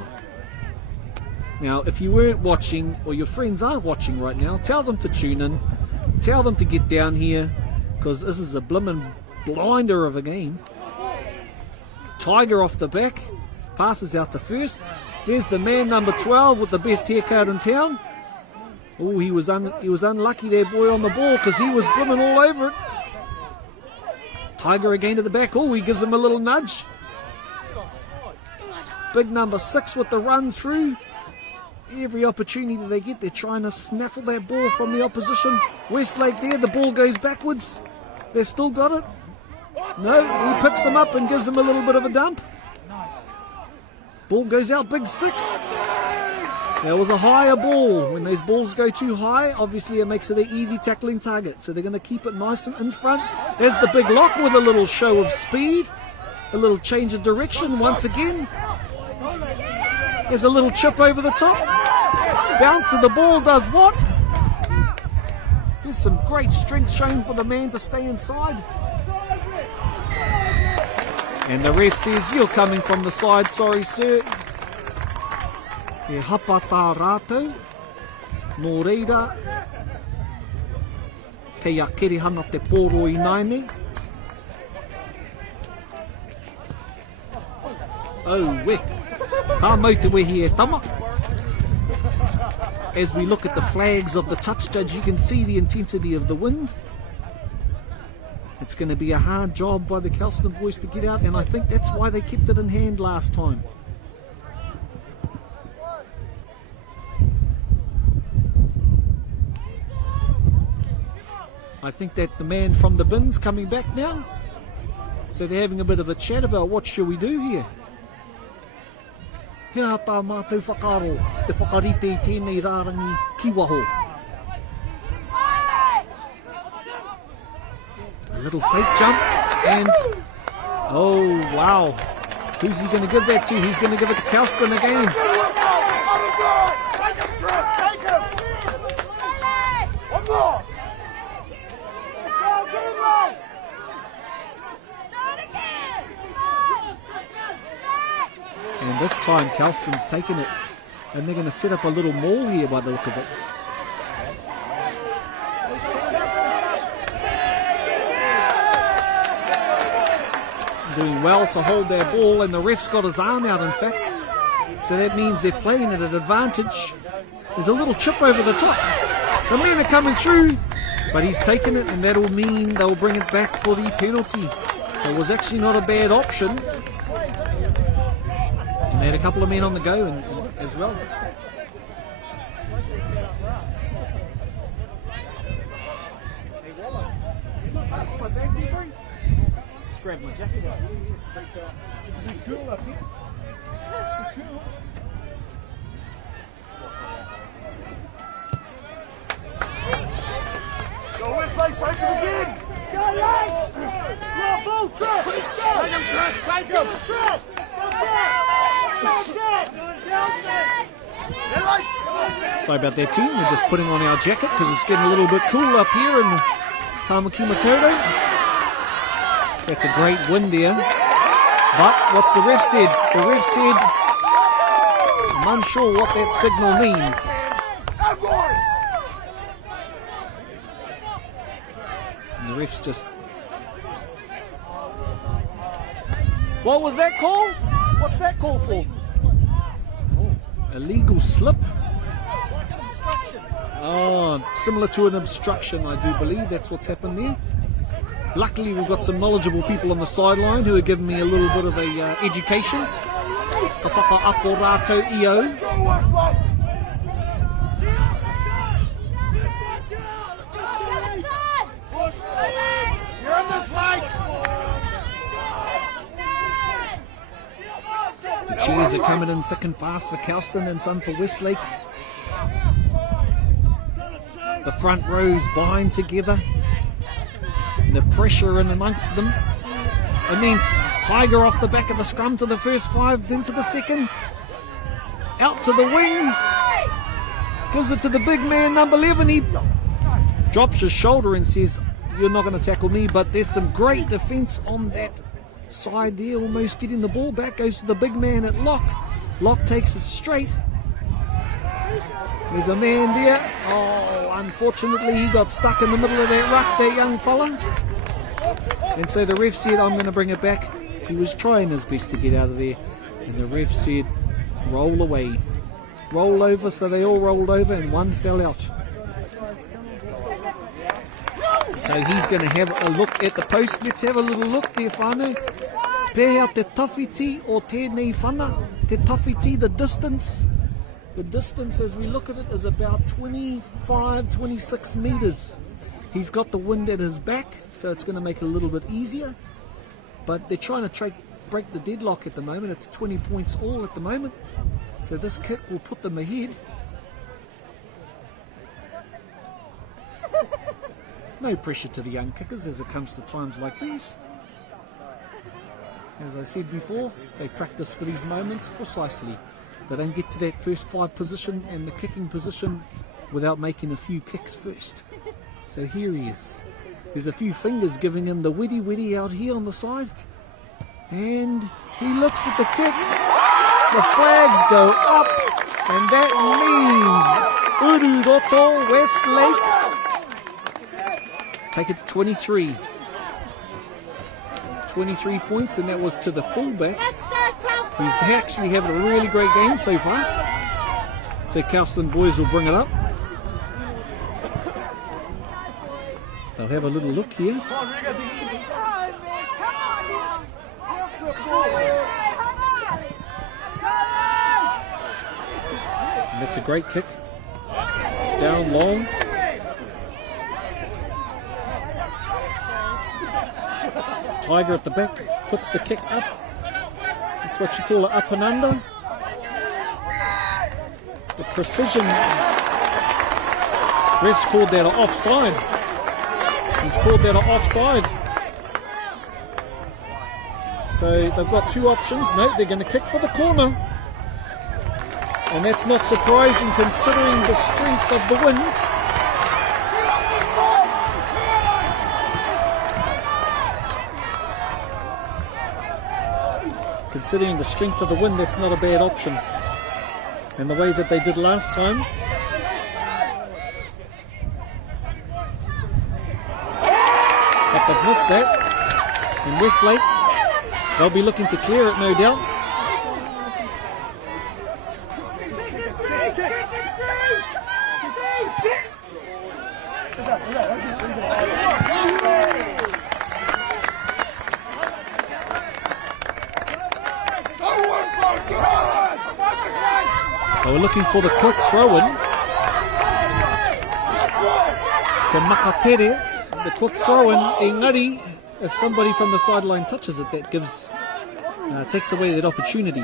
Now, if you weren't watching, or your friends aren't watching right now, tell them to tune in, tell them to get down here, because this is a blimmin' blinder of a game. Tiger off the back, passes out to first. There's the man number 12 with the best haircut in town. Oh, he was unlucky there, boy, on the ball, because he was blimmin' all over it. Tiger again to the back. Oh, he gives him a little nudge. Big number 6 with the run through. Every opportunity they get, they're trying to snaffle that ball from the opposition. Westlake there, the ball goes backwards. They've still got it. No, he picks them up and gives them a little bit of a dump. Ball goes out, big 6. That was a higher ball. When those balls go too high, obviously it makes it an easy tackling target. So they're going to keep it nice and in front. There's the big lock with a little show of speed. A little change of direction once again. There's a little chip over the top. Bounce of the ball does what? There's some great strength shown for the man to stay inside. And the ref says, you're coming from the side, sorry sir. E hapa tā rātou. Nō reira. Kei a kerehana te pōro I naine. Oh, we. Tā mau te wehi e tama. As we look at the flags of the touch judge, you can see the intensity of the wind. It's going to be a hard job by the Kelston boys to get out, and I think that's why they kept it in hand last time. I think that the man from the bin's coming back now. So they're having a bit of a chat about what should we do here. He aha tā mātou whakaro, te whakarite I tēnei rārangi ki waho. A little fake jump, and oh wow, who's he going to give that to? He's going to give it to Kelston again. time, Kelston's taken it. And they're going to set up a little maul here by the look of it. Doing well to hold their ball, and the ref's got his arm out, in fact. So that means they're playing at an advantage. There's a little chip over the top. The men are coming through, but he's taken it, and that'll mean they'll bring it back for the penalty. It was actually not a bad option. And they had a couple of men on the go as well. Grab my jacket out. It's a bit cool up here. It's cool. Go Westlake, break it again! Go, Lane! Your ball, Trust! Take him, Trust! Take him! Trust! Sorry about that, team. We're just putting on our jacket because it's getting a little bit cool up here in Tamaki Makaurau. That's a great win there. But what's the ref said? The ref said, I'm unsure what that signal means. And the ref's just... What was that call? What's that call for? Illegal slip. Oh, similar to an obstruction, I do believe. That's what's happened there. Luckily, we've got some knowledgeable people on the sideline who are giving me a little bit of a education. Ka whakaako rātou io. The cheers are coming in thick and fast for Kelston and some for Westlake. The front rows bind together. The pressure in amongst them. Immense. Tiger off the back of the scrum to the first 5, then to the second. Out to the wing. Gives it to the big man, number 11. He drops his shoulder and says, you're not going to tackle me, but there's some great defence on that side there, almost getting the ball back. Goes to the big man at lock. Lock takes it straight. There's a man there. Oh, unfortunately he got stuck in the middle of that ruck, that young fella. And so the ref said, I'm going to bring it back. He was trying his best to get out of there. And the ref said, roll away. Roll over, so they all rolled over and one fell out. So he's going to have a look at the post. Let's have a little look there, whānau. Pēhea te tawhiti o tēnei whana. Te tawhiti, the distance. The distance as we look at it is about 25, 26 metres. He's got the wind at his back, so it's going to make it a little bit easier. But they're trying to break the deadlock at the moment. It's 20 points all at the moment. So this kick will put them ahead. No pressure to the young kickers as it comes to times like these. As I said before, they practice for these moments precisely. They don't get to that first 5 position and the kicking position without making a few kicks first. So here he is. There's a few fingers giving him the widdy out here on the side. And he looks at the kick. The flags go up. And that means Ururoto Westlake take it to 23. 23 points, and that was to the fullback, who's actually having a really great game so far. So Kelston Boys will bring it up. They'll have a little look here. And that's a great kick. Down long. Tiger at the back, puts the kick up. That's what you call it, up and under. The precision. Ref's called that an offside. He's called that an offside. So they've got 2 options. No, they're going to kick for the corner. And that's not surprising considering the strength of the wind. Considering the strength of the wind, that's not a bad option. And the way that they did last time. But they've missed that. And Westlake, they'll be looking to clear it, no doubt. They were looking for the quick throw-in. To Makatere, the quick throw-in. Engari, if somebody from the sideline touches it, that gives, takes away that opportunity.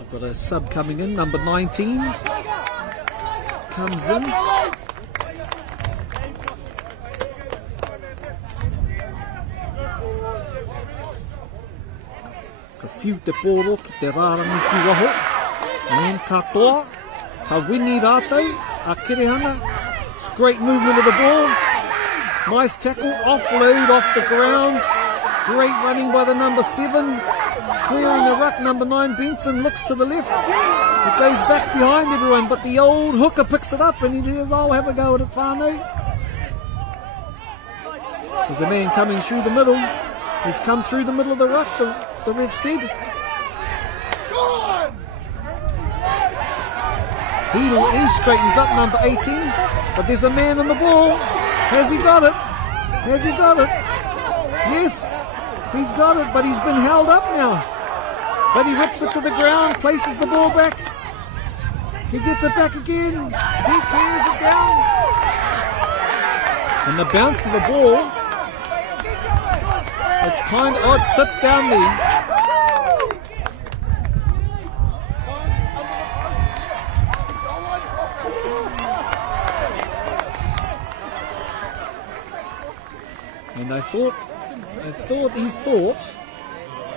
I've got a sub coming in, number 19. Comes in. Ka whiu te pōro ki te rārangi ki waho. And katoa, ka wini rātou, a kirehanga. It's great movement of the ball. Nice tackle, offload off the ground. Great running by the number 7. Clearing the ruck, number 9, Benson looks to the left. It goes back behind everyone, but the old hooker picks it up and he says, I'll have a go at it, whānau. There's a man coming through the middle. He's come through the middle of the ruck, the ref said. He straightens up, number 18, but there's a man on the ball. Has he got it? Has he got it? Yes, he's got it, but he's been held up now. But he rips it to the ground, places the ball back. He gets it back again. He clears it down. And the bounce of the ball, it's kind of odd, sits down there. And I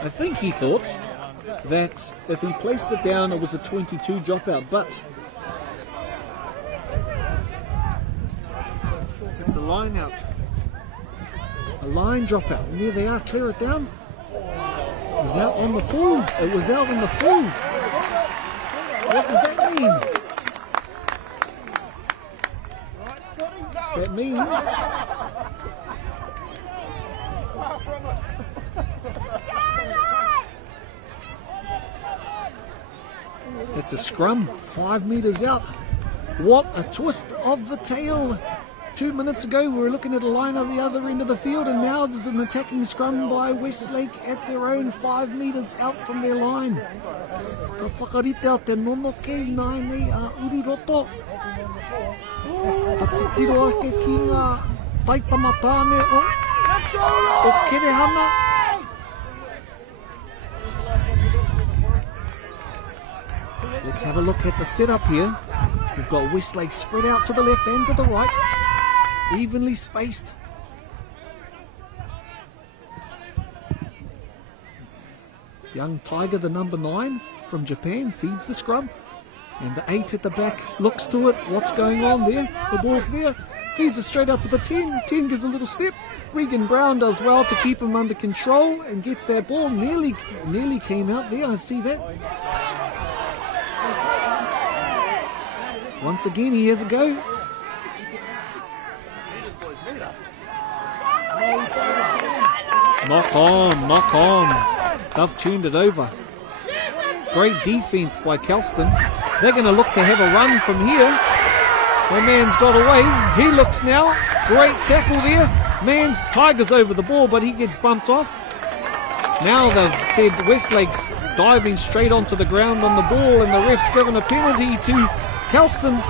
think he thought that if he placed it down it was a 22 dropout, but it's a line out. A line dropout. And there they are, clear it down. It was out on the full. It was out on the full. What does that mean? That means it's a scrum, 5 metres out. What a twist of the tail. 2 minutes ago we were looking at a line on the other end of the field, and now there's an attacking scrum by Westlake at their own 5 metres out from their line. Ka whakarite te nono kei nai nei a Uriroto. Ka titiro ake ki ngā taitamatane o Kerehana. Let's have a look at the setup here. We've got Westlake spread out to the left and to the right, evenly spaced. Young Tiger, the number 9 from Japan, feeds the scrum. And the 8 at the back looks to it. What's going on there? The ball's there. Feeds it straight up to the 10. 10 gives a little step. Regan Brown does well to keep him under control and gets that ball. Nearly came out there. I see that. Once again, he has a go. Knock on, knock on. They've turned it over. Great defense by Kelston. They're going to look to have a run from here. The man's got away. He looks now. Great tackle there. Tiger's over the ball, but he gets bumped off. Now they've said Westlake's diving straight onto the ground on the ball, and the ref's given a penalty to Kelston.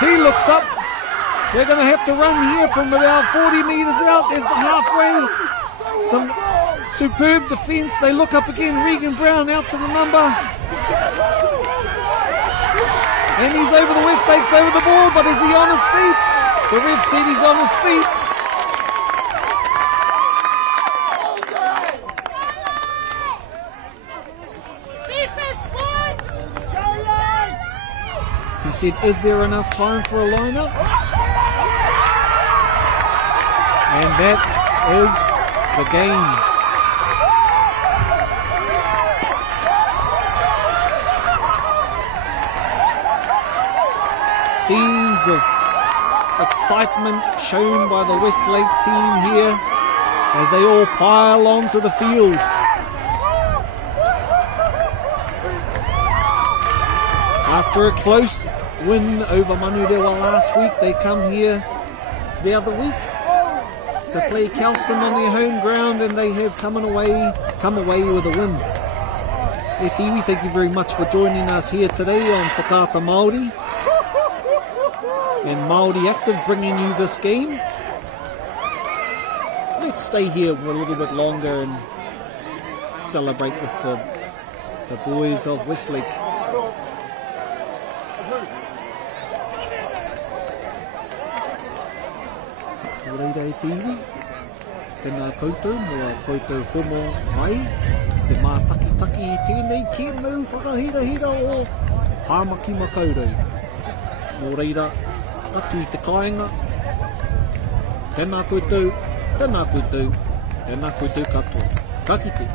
He looks up. They're going to have to run here from about 40 metres out. There's the halfway. Some superb defence. They look up again. Regan Brown out to the number. And he's over the Westlake's over the ball, but is he on his feet? The ref said he's on his feet. He said, is there enough time for a line-up? And that is the game. scenes of excitement shown by the Westlake team here as they all pile onto the field. After a close win over Manurewa last week, they come here the other week to play Kelston on their home ground, and they have come away with a win. E Tiwi, thank you very much for joining us here today on Whakaata Māori and Māori Active, bringing you this game. Let's stay here for a little bit longer and celebrate with the boys of Westlake. Reira e Tiwi, tēnā koutou, mua koutou hono ai, te mātaki-taki i tēnei kēnau whakahira-hira o Pāmaki Makaurau. Mō reira, atu i te kāinga, tēnā koutou, tēnā koutou, tēnā koutou katoa. Ka kite.